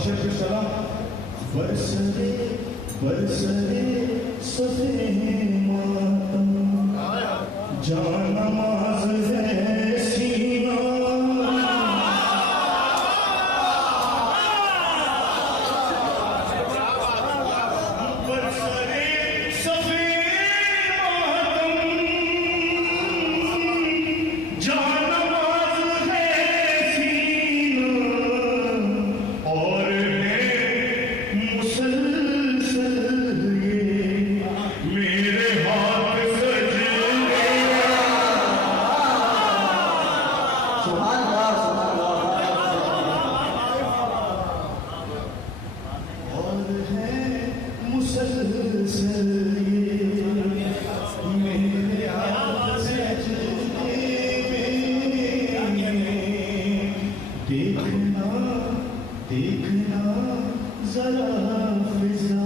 محشر پہ چلا برسرے برسرے سفید ماتم جان نماز ہے سینہ برسرے سفید ماتم جان نماز ہے سینہ اور ہے مسلسل یہ میرے ہاتھ سج گیا سبحان اللہ سبحان اللہ اور ہے مسلسل یہ میرے ہاتھ سج گیا دیکھنا دیکھنا ذرا فضا